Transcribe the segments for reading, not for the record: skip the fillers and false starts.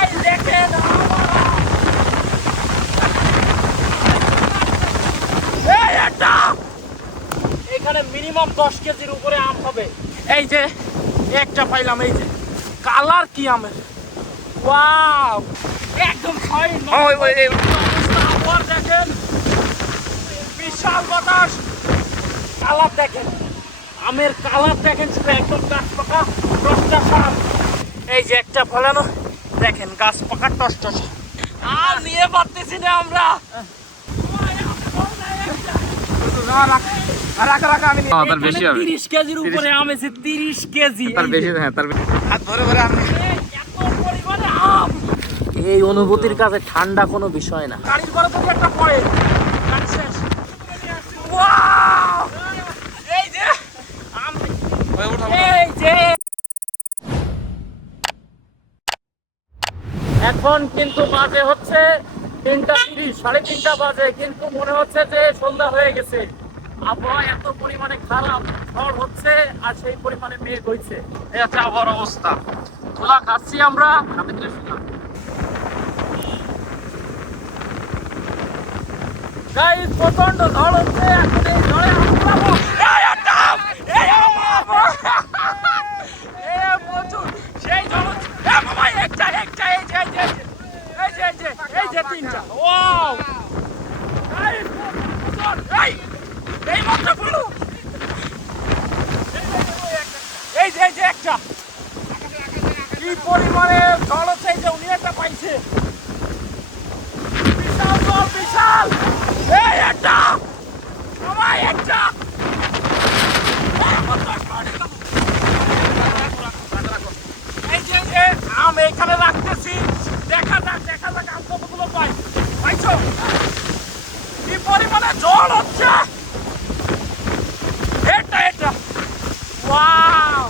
এই দেখেন এই একটা এখানে মিনিমাম 10 কেজির উপরে আম হবে। এই যে একটা পাইলাম, এই যে কালার কি আমের, ওয়াও একদম ছয় আবার দেখেন বিশাল বাতাস, কালার দেখেন আমের কালার দেখেন, শুধু একদম গাছ পাকা টসটসা। এই যে একটা ফলানো দেখেন গাছ পাকা টসটসা, আর নিয়ে পারতেছি না আমরা। তার বেশি হবে, 30 কেজির উপরে আম আছে, 30 কেজি। তার বেশি, হ্যাঁ তার হাত ভরে ভরে আম। এত পরিমাণে আম, এই অনুভূতির কাছে ঠান্ডা কোনো বিষয় না। গাড়ির পরে তো একটা পড়ে গাড়ি শেষ। ওয়াও এই যে আম, এই যে এখন কিন্তু বাজে হচ্ছে 3:30, 3:30 বাজে, কিন্তু মনে হচ্ছে যে সন্ধ্যা হয়ে গেছে। আবহাওয়া এত পরিমাণে খারাপ, ঝড় হচ্ছে আর সেই পরিমাণে মেঘ হয়েছে, এই হচ্ছে আবহাওয়ার অবস্থা। ধুলা খাচ্ছি আমরা। গাইস প্রচন্ড ঝড় হচ্ছে, এখন এই ঝড়ে আমরা প্রচুর সেই ঝড় হচ্ছে। মামা একটা এই যে তিনটা, ওয়াও গাইস এই মাত্র পড়লো, এই যে একটা কি পরিমাণে ঝড় হচ্ছে। এই যে উনি একটা পাইছে, বিশাল ঝড়, বিশাল। এই একটা মামা একটা এই যে আম এখানে রাখতেছি, দেখা যাক আম কতগুলো পাই। পাইছো কি পরিমাণে ঝড় হচ্ছে, এটা ওয়াও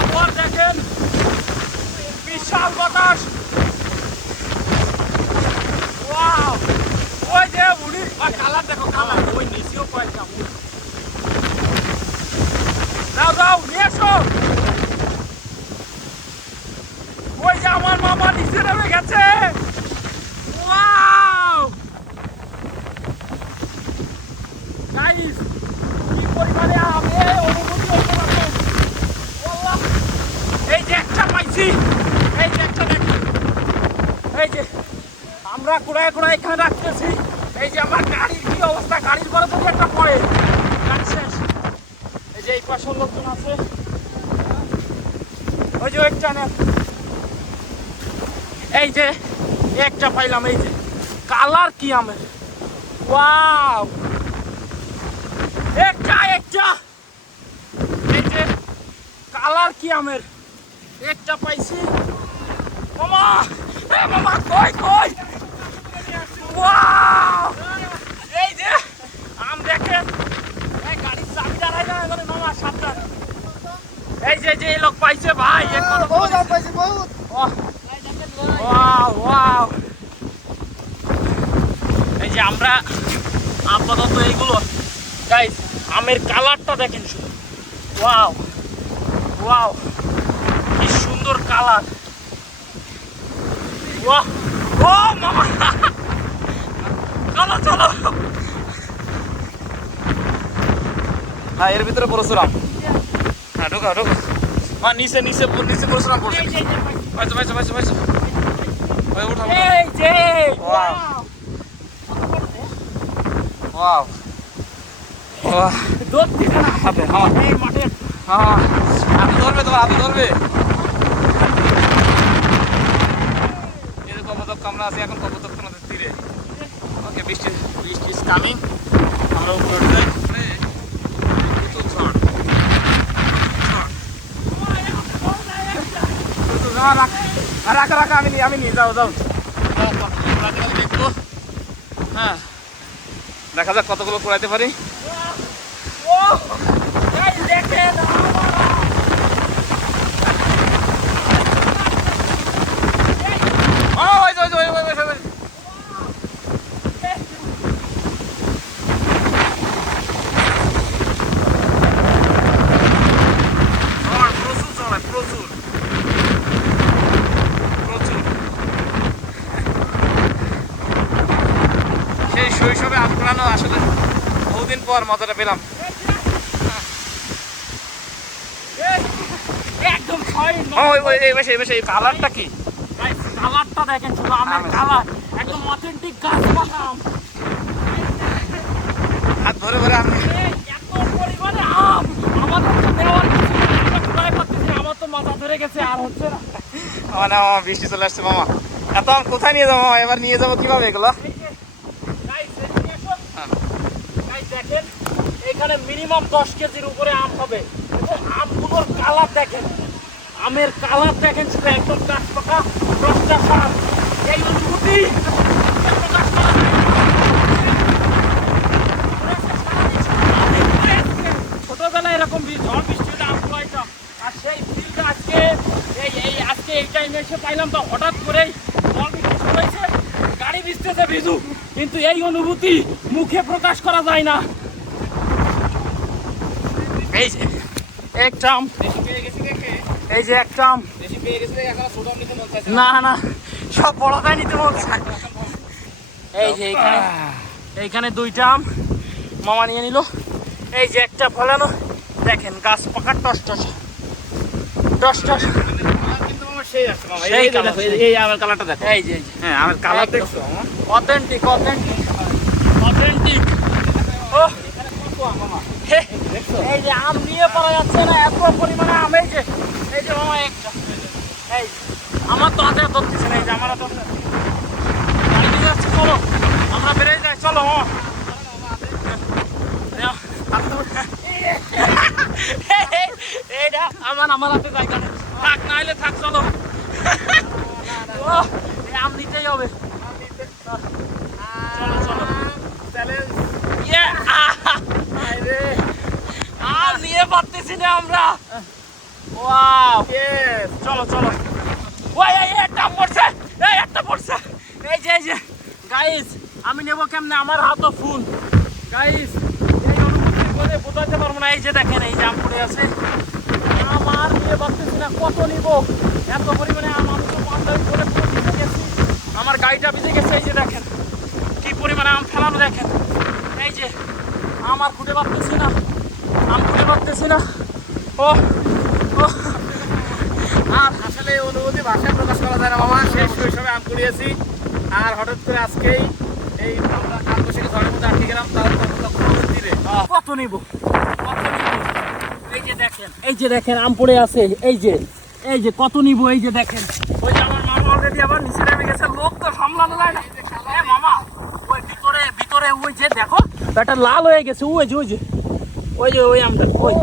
আবার দেখেন বিশাল বাতাস, ওয়াও ওই যে উনি কালার দেখো, কালার ওই নিচেও পাইলাম। যাও নিয়ে এসো। ওই যে আমার মামা নিচে নেমে গেছে, ওয়াও গাইস কি পরিমাণে আমি অনুভূতি হতে পারবেন। আল্লাহ এই যে একটা পাইছি, এই যে একটা দেখেন, এই যে আমরা কুড়ায় এখানে রাখতেছি। এই যে আমার গাড়ির কি অবস্থা, গাড়ির পরে যদি একটা পড়ে গাড়ি শেষ। এই যে এই পাশে লোকজন আছে, ওই যে একটা নেন। এই যে একটা পাইলাম, এই যে কালার কি আমের, ওয়াও একটা এই যে কালার কি আমের একটা পাইছি। মামা কই ওয়াও এই যে আম দেখেন, এই গাড়ির চাবি দাঁড়ায় না মানে মামা সাবধান। এই যে এই লোক পাইছে ভাই, বহুত আম পাইছি, বহুত। ওয়াও এই যে আমরা আপাতত এইগুলো গাইস, আমের কালারটা দেখেন শুধু, ওয়াও কি সুন্দর কালার, ও মামা চলো হ্যাঁ এর ভিতরে পরশুরাম, হ্যাঁ ঢোকা হ্যাঁ নিচে পরশুরাম পড়ছে। পাইছো ওই উঠাবো। এই যে ওয়াও দৌড়তে না হাতে, হ্যাঁ এই মাঠে হ্যাঁ হাতে ধরবে, তোমার হাতে ধরবে। এই যে কপোতক্ষ আমরা আছি এখন, কপোতক্ষ নদীর তীরে। ওকে বৃষ্টি ইজ কামিং, আমরা উপরে উঠে যাই। প্রচুর ঝড়, রাখা আমি নিয়ে যাও দেখবো। হ্যাঁ দেখা যাক কতগুলো কুড়াইতে পারি। ও এই দেখেন প্রচুর প্রচুর। সেই শৈশবে আম কুড়ানো আসলে বহুদিন পর মজাটা পেলাম। একদম ছয় এই কালারটা কি? কালারটা দেখেন, শুধু আমের কালার, একদম অথেন্টিক গাছপালা আম। হাত ভরে ভরে আম। এত পরিমাণে আম আমাদের তো দেওয়ার কিছু নেই, আমরা কুড়াই পাচ্ছি না, আমার তো মাথা ধরে গেছে, আর হচ্ছে না। মানে মামা বৃষ্টি চলে আসছে মামা, এত আম কোথায় নিয়ে যাবো মামা? এবার নিয়ে যাবো কিভাবে এগুলো? দেখেন এখানে মিনিমাম 10 কেজির উপরে আম হবে, এবং আমগুলোর কালার দেখেন, আমের কালার দেখেন, শুধু একদম কাঁচ পাকা রসটা সার। এই অনুভূতি প্রকাশ করা যায় না। ছোটবেলায় এরকম ঝড় বৃষ্টি হলে আম কুড়াইতাম, আর সেই ফিলটা আজকে আজকে এই টাইমে এসে পাইলাম, তো হঠাৎ করেই ঝড় বৃষ্টি শুরু হয়েছে, গাড়ি ভিজতেছে ভিজু, কিন্তু এই অনুভূতি মুখে প্রকাশ করা যায় না। এই যে একটা আম, এই যে একটা আম, না না সব বড়টাই নিতে মন চায়। এই যে এইখানে দুইটা আম মামা নিয়ে নিল। এই যে একটা ফলানো, দেখেন গাছ পাকা টস টস টস টস। এই আমের কালারটা দেখো। এই যে হ্যাঁ, আমের কালার দেখছো? Authentic authentic authentic. ও এই যে আম নিয়ে পারা যাচ্ছে না, এত পরিমাণে আম। এই যে মামা একটা, এই আমার তো হাতে ধরতেছে না, এই যে আমার হাতে গাড়ি নিয়ে যাচ্ছে, চলো আমরা বেরিয়ে যাই, চলো মামা। এইটা আমার হাতে জায়গা নেই, থাক না হলে থাক, চলো। এই আম নিতেই হবে, চলো চলো। আম নিয়ে পারতেছি না আমরা। ওয়াও, চলো চলো। ওই একটা পড়ছে, একটা পড়ছে। এই যে গাইস, আমি নেবো কেমনে, আমার হাতও ফুল গাইস। এই অনুভূতি বলে বোঝাতে পারবো না। এই যে দেখেন, এই যে আম পড়ে আছে, আম আর নিয়ে পারতেছি না, কত নিব, এত পরিমাণে আম। আমি তো বান্ধবী করে ভিজে গেছি, আমার গাড়িটা ভিজে গেছে। এই যে দেখেন কি পরিমাণে আম ফেলানো, দেখেন। এই যে আম আর খুঁজে পারতেছি না, আম খুঁজে পারতেছি না। ও ও আর আসলে এই অনুভূতি ভাষায় প্রকাশ করা যায় না মামা। শেষ শৈশবে আম কুড়িয়েছি, আর হঠাৎ করে আজকেই এই আমরা কালবৈশাখী ঝড়ের মধ্যে আটকে গেলাম, তাও তীরে। কত নিব, কত নিব? এই যে দেখেন আম পড়ে আছে, এই যে কত নিব? এই যে দেখেন, ওই যে আমার মামা অলরেডি আবার নিচে নেমে গেছে, লোক তো সামলানো যায় না। মামা ওই ভিতরে ওই যে দেখো এটা লাল হয়ে গেছে, ওই আমটা, ওই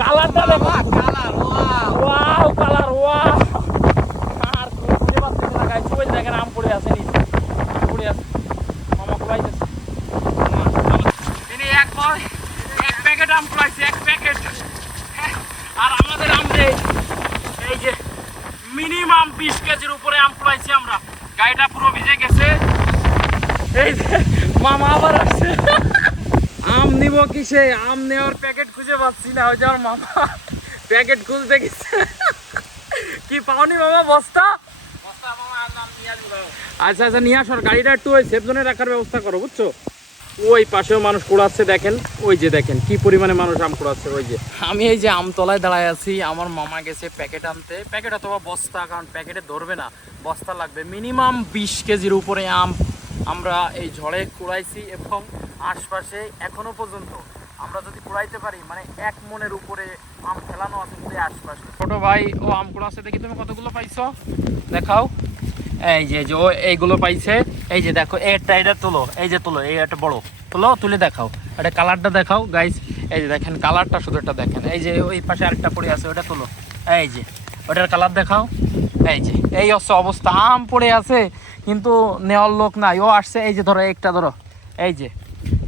কালারটা দেখো, কালার ওয়াও কালার, ওয়াও। আর খুঁজে পাচ্ছি না গাইস, ওই দেখেন আম পড়ে আছে, নিচে আম পড়ে আছে, মামা কুড়াইতেছে। তিনি এক প্যাকেট আম কুড়াইছে, এক প্যাকেট। আর আমাদের আম রে, এই যে মিনিমাম 20 কেজির উপরে আম কুড়াইছি আমরা, গাড়িটা পুরো ভিজে গেছে। এই যে মামা আবার আসছে, আম নিব কিসে, আম নেওয়ার প্যাকেট খুঁজে পাচ্ছি না। ওই যে আমার মামা প্যাকেট খুঁজতে গেছে। কি পাওনি মামা? বস্তা? আচ্ছা আচ্ছা, নিয়ে আসো, গাড়িটা একটু ওই সেফ জোনে রাখার ব্যবস্থা করো, বুঝছো? ওই পাশেও মানুষ কুড়াচ্ছে, দেখেন ওই যে দেখেন কি পরিমাণে মানুষ আম কুড়াচ্ছে। ওই যে আমি এই যে আমতলায় দাঁড়ায় আছি, আমার মামা গেছে প্যাকেট আনতে, প্যাকেট অথবা বস্তা, কারণ প্যাকেটে ধরবে না, বস্তা লাগবে। মিনিমাম 20 কেজির উপরে আম আমরা এই ঝড়ে কুড়াইছি, এবং আশপাশে এখনো পর্যন্ত আমরা যদি কুড়াইতে পারি, মানে 1 মনের উপরে আম ফেলানো আছে আশপাশে। ছোট ভাই ও আম কুড়াচ্ছে, দেখি তুমি কতগুলো পাইছো দেখাও। এই যে ও এইগুলো পাইছে, এই যে দেখো, এটা তোলো, এই যে তোলো, এই একটা বড় তোলো, তুলে দেখাও, এটা কালারটা দেখাও গাইস। এই যে দেখেন কালারটা, শুধু এটা দেখেন। এই যে ওই পাশে আরেকটা পড়ে আছে, ওটা তোলো, এই যে ওটার কালার দেখাও। এই যে এই হচ্ছে অবস্থা, আম পড়ে আছে কিন্তু নেওয়ার লোক নাই। ও আসছে, এই যে ধরো একটা ধরো, এই যে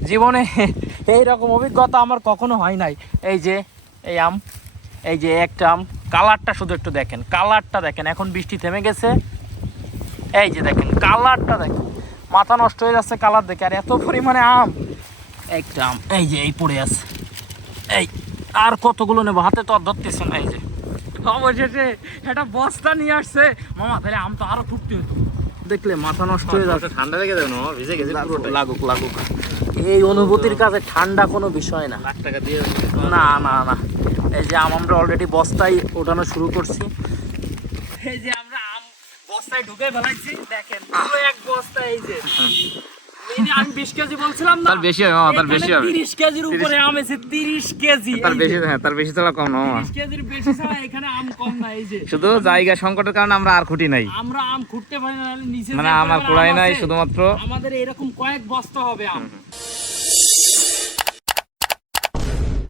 জীবনে এইরকম অভিজ্ঞতা আমার কখনো হয় নাই। এই যে এই আম, এই যে একটা আম, কালারটা শুধু একটু দেখেন, কালারটা দেখেন। এখন বৃষ্টি থেমে গেছে, এই যে দেখেন কালারটা দেখেন, মাথা নষ্ট হয়ে যাচ্ছে কালার দেখে। আর এত পরিমাণে আম, একটা আম এই যে এই পড়ে আছে, এই আর কতগুলো নেবো, হাতে তো আর ধরতেছে না। এই যে অবশেষে একটা বস্তা নিয়ে আসছে মামা, তাহলে আম তো আরো ফুটতে হতো, দেখলে মাথা নষ্ট হয়ে যাচ্ছে। ঠান্ডা লেগে যাবে না মামা, ভিজে গেছে পুরোটাই। লাগুক লাগুক, এই অনুভূতির কাছে ঠান্ডা কোনো বিষয় না। লাখ টাকা দিয়ে না না না, এই যে আম আমরা অলরেডি বস্তায় ওঠানো শুরু করছি। এই যে আমরা আম বস্তায় ঢুকে ফেলাইছি, দেখেন পুরো এক বস্তা। এই যে এই যে আমি 20 কেজি বলছিলাম না, তার বেশি হবে মামা, তার বেশি হবে। 30 কেজির উপরে আম আছে, 30 কেজি। তার বেশি, হ্যাঁ তার বেশি তোলা কম না মামা। 30 কেজির বেশি ছাড়া এখানে আম কম না। এই যে শুধু জায়গা সংকটের কারণে আমরা আর খুঁটি নাই, আমরা আম খুঁটতে পারি না, নাহলে নিচে মানে যে আমার পরিমাণ কুড়াই আম নাই, আছে, শুধুমাত্র আমাদের এরকম কয়েক বস্তা হবে আম।